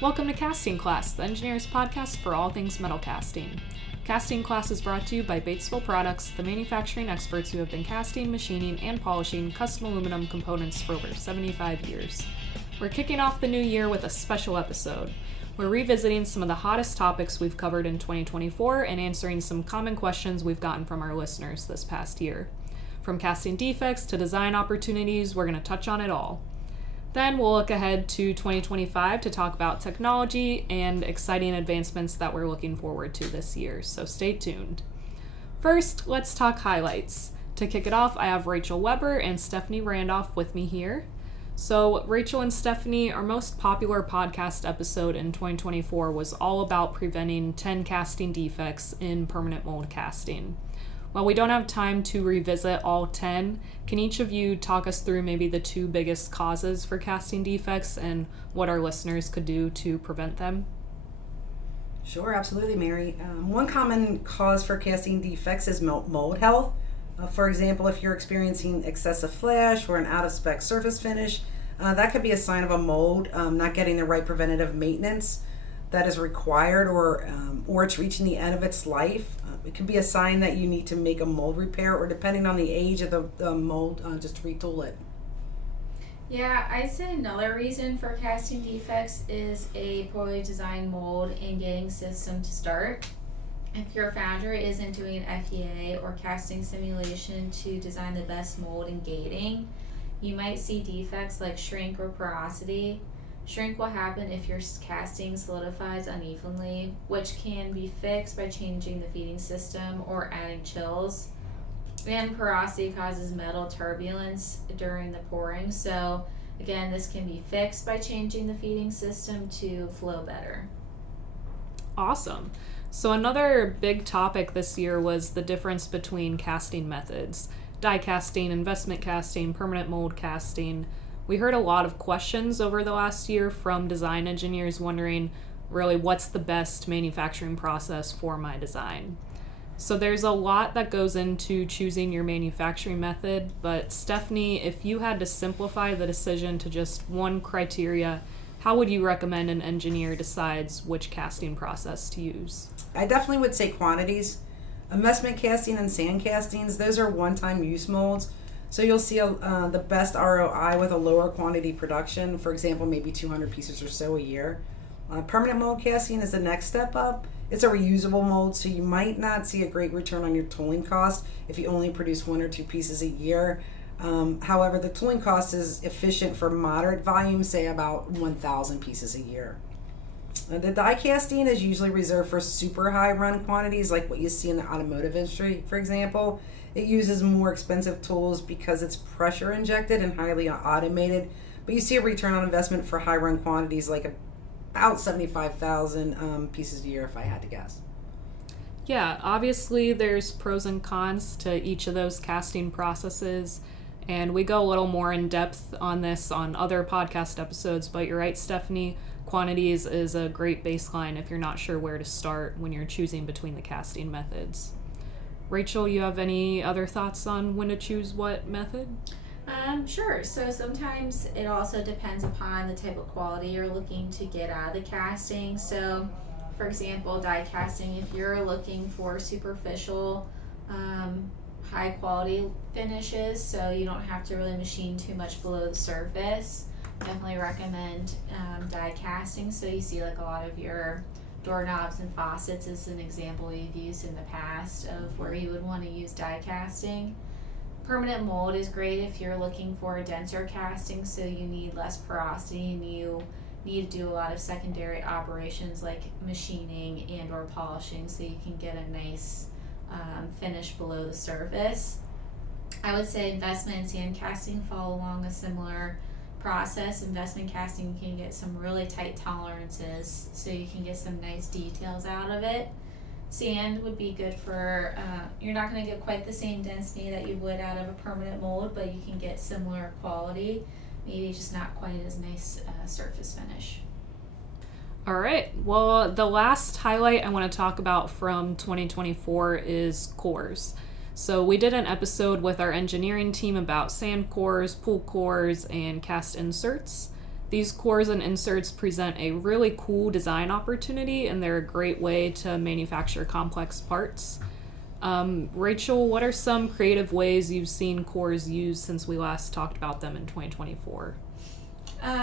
Welcome to Casting Class, the engineer's podcast for all things metal casting. Casting Class is brought to you by Batesville Products, the manufacturing experts who have been casting, machining, and polishing custom aluminum components for over 75 years. We're kicking off the new year with a special episode. We're revisiting some of the hottest topics we've covered in 2024 and answering some common questions we've gotten from our listeners this past year. From casting defects to design opportunities, we're going to touch on it all. Then we'll look ahead to 2025 to talk about technology and exciting advancements that we're looking forward to this year, so stay tuned. First, let's talk highlights. To kick it off, I have Rachel Weber and Stephanie Randolph with me here. So Rachel and Stephanie, our most popular podcast episode in 2024 was all about preventing 10 casting defects in permanent mold casting. While we don't have time to revisit all 10, can each of you talk us through maybe the two biggest causes for casting defects and what our listeners could do to prevent them? Sure, absolutely, Mary. One common cause for casting defects is mold health. For example, if you're experiencing excessive flash or an out-of-spec surface finish, that could be a sign of a mold not getting the right preventative maintenance that is required, or it's reaching the end of its life. It could be a sign that you need to make a mold repair, or depending on the age of the mold, just retool it. Yeah, I'd say another reason for casting defects is a poorly designed mold and gating system to start. If your foundry isn't doing an FEA or casting simulation to design the best mold and gating, you might see defects like shrink or porosity. Shrink will happen if your casting solidifies unevenly, which can be fixed by changing the feeding system or adding chills. And porosity causes metal turbulence during the pouring. So again, this can be fixed by changing the feeding system to flow better. Awesome. So another big topic this year was the difference between casting methods. Die casting, investment casting, permanent mold casting. We heard a lot of questions over the last year from design engineers wondering really what's the best manufacturing process for my design. So there's a lot that goes into choosing your manufacturing method, but Stephanie, if you had to simplify the decision to just one criteria, how would you recommend an engineer decides which casting process to use? I definitely would say quantities. Investment casting and sand castings, those are one-time use molds. So you'll see the best ROI with a lower quantity production, for example, maybe 200 pieces or so a year. Permanent mold casting is the next step up. It's a reusable mold, so you might not see a great return on your tooling cost if you only produce 1 or 2 pieces a year. However, the tooling cost is efficient for moderate volume, say about 1,000 pieces a year. The die casting is usually reserved for super high run quantities like what you see in the automotive industry, for example. It uses more expensive tools because it's pressure injected and highly automated, but you see a return on investment for high run quantities like about 75,000 pieces a year if I had to guess. Yeah, obviously there's pros and cons to each of those casting processes, and we go a little more in depth on this on other podcast episodes, but you're right, Stephanie, quantities is a great baseline if you're not sure where to start when you're choosing between the casting methods. Rachel, you have any other thoughts on when to choose what method? Sure. So sometimes it also depends upon the type of quality you're looking to get out of the casting. So, for example, die casting, if you're looking for superficial, high quality finishes, so you don't have to really machine too much below the surface, definitely recommend die casting. So you see like a lot of your doorknobs and faucets is an example you've used in the past of where you would want to use die casting. Permanent mold is great if you're looking for a denser casting, so you need less porosity and you need to do a lot of secondary operations like machining and or polishing so you can get a nice finish below the surface. I would say investment and sand casting follow along a similar process. Investment casting, you can get some really tight tolerances so you can get some nice details out of it. Sand would be good for, you're not going to get quite the same density that you would out of a permanent mold, but you can get similar quality, maybe just not quite as nice surface finish. All right, well, the last highlight I want to talk about from 2024 is cores. So we did an episode with our engineering team about sand cores, pool cores, and cast inserts. These cores and inserts present a really cool design opportunity, and they're a great way to manufacture complex parts. Rachel, what are some creative ways you've seen cores used since we last talked about them in 2024?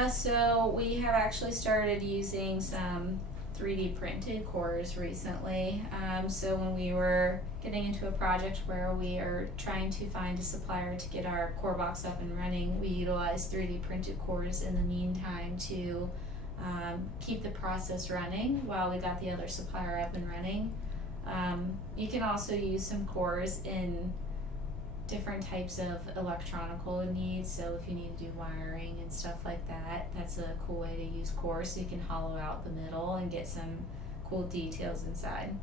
So we have actually started using some 3D printed cores recently. So when we were getting into a project where we are trying to find a supplier to get our core box up and running, we utilized 3D printed cores in the meantime to keep the process running while we got the other supplier up and running. You can also use some cores in different types of electronical needs. So if you need to do wiring and stuff like that, that's a cool way to use cores, so you can hollow out the middle and get some cool details inside.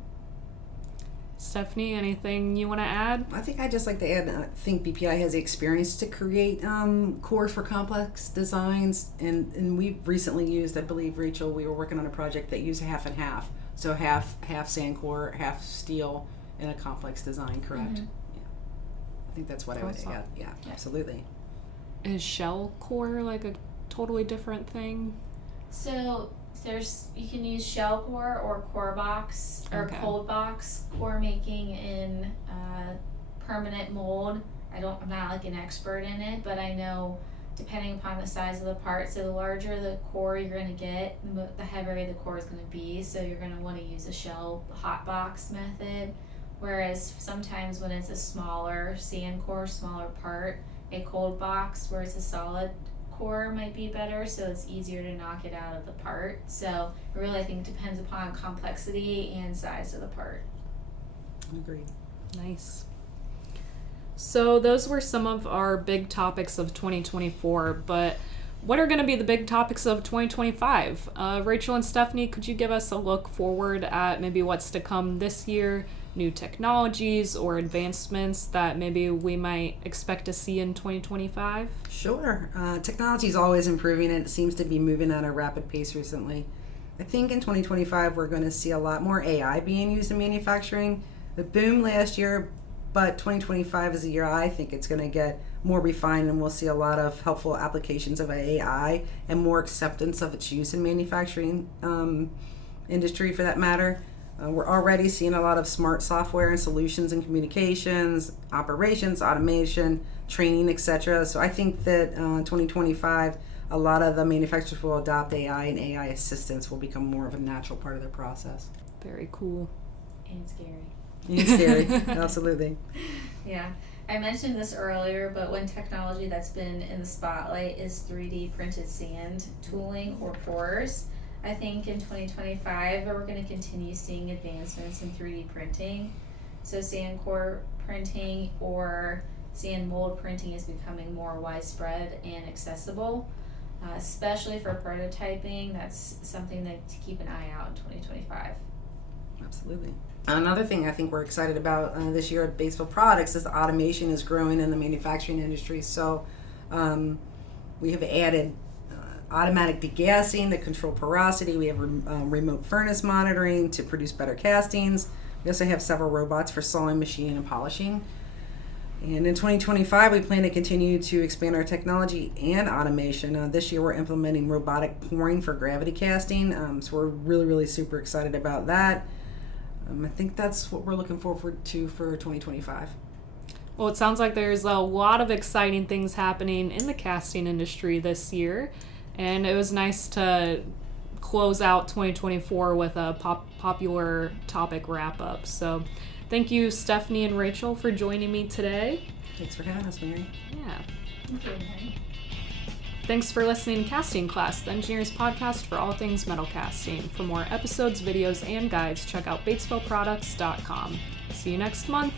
Stephanie, anything you want to add? I think I'd just like to add, I think BPI has the experience to create cores for complex designs, and we've recently used, I believe, Rachel, we were working on a project that used half and half. So half sand core, half steel in a complex design, correct? Mm-hmm. I think that's what Awesome. I would add. Yeah, absolutely. Is shell core like a totally different thing? So you can use shell core or core box or Okay. cold box core making in permanent mold. I'm not like an expert in it, but I know depending upon the size of the part, so the larger the core you're going to get, the heavier the core is going to be, so you're going to want to use a shell hot box method. Whereas sometimes when it's a smaller sand core, smaller part, a cold box where it's a solid core might be better, so it's easier to knock it out of the part. So it really, I think, depends upon complexity and size of the part. Agreed. Nice. So those were some of our big topics of 2024, but what are going to be the big topics of 2025? Rachel and Stephanie, could you give us a look forward at maybe what's to come this year, new technologies or advancements that maybe we might expect to see in 2025? Sure. Technology is always improving, and it seems to be moving at a rapid pace recently. I think in 2025 we're going to see a lot more AI being used in manufacturing. It boomed last year, but 2025 is a year I think it's going to get more refined, and we'll see a lot of helpful applications of AI and more acceptance of its use in manufacturing industry for that matter. We're already seeing a lot of smart software and solutions in communications, operations, automation, training, etc. So I think that 2025, a lot of the manufacturers will adopt AI, and AI assistance will become more of a natural part of their process. Very cool. And scary. It's scary, absolutely. Yeah. I mentioned this earlier, but one technology that's been in the spotlight is 3D printed sand tooling or cores. I think in 2025 we're going to continue seeing advancements in 3D printing. So sand core printing or sand mold printing is becoming more widespread and accessible, especially for prototyping. That's something to keep an eye out in 2025. Absolutely. Another thing I think we're excited about this year at Batesville Products is the automation is growing in the manufacturing industry. So we have added automatic degassing to control porosity. We have remote furnace monitoring to produce better castings. We also have several robots for sawing, machining, and polishing. And in 2025, we plan to continue to expand our technology and automation. This year, we're implementing robotic pouring for gravity casting. So we're really, really super excited about that. I think that's what we're looking forward to for 2025. Well, it sounds like there's a lot of exciting things happening in the casting industry this year, and it was nice to close out 2024 with a popular topic wrap-up. So thank you, Stephanie and Rachel, for joining me today. Thanks for having us, Mary. Yeah. Thank you, Mary. Thanks for listening to Casting Class, the Engineers podcast for all things metal casting. For more episodes, videos, and guides, check out BatesvilleProducts.com. See you next month.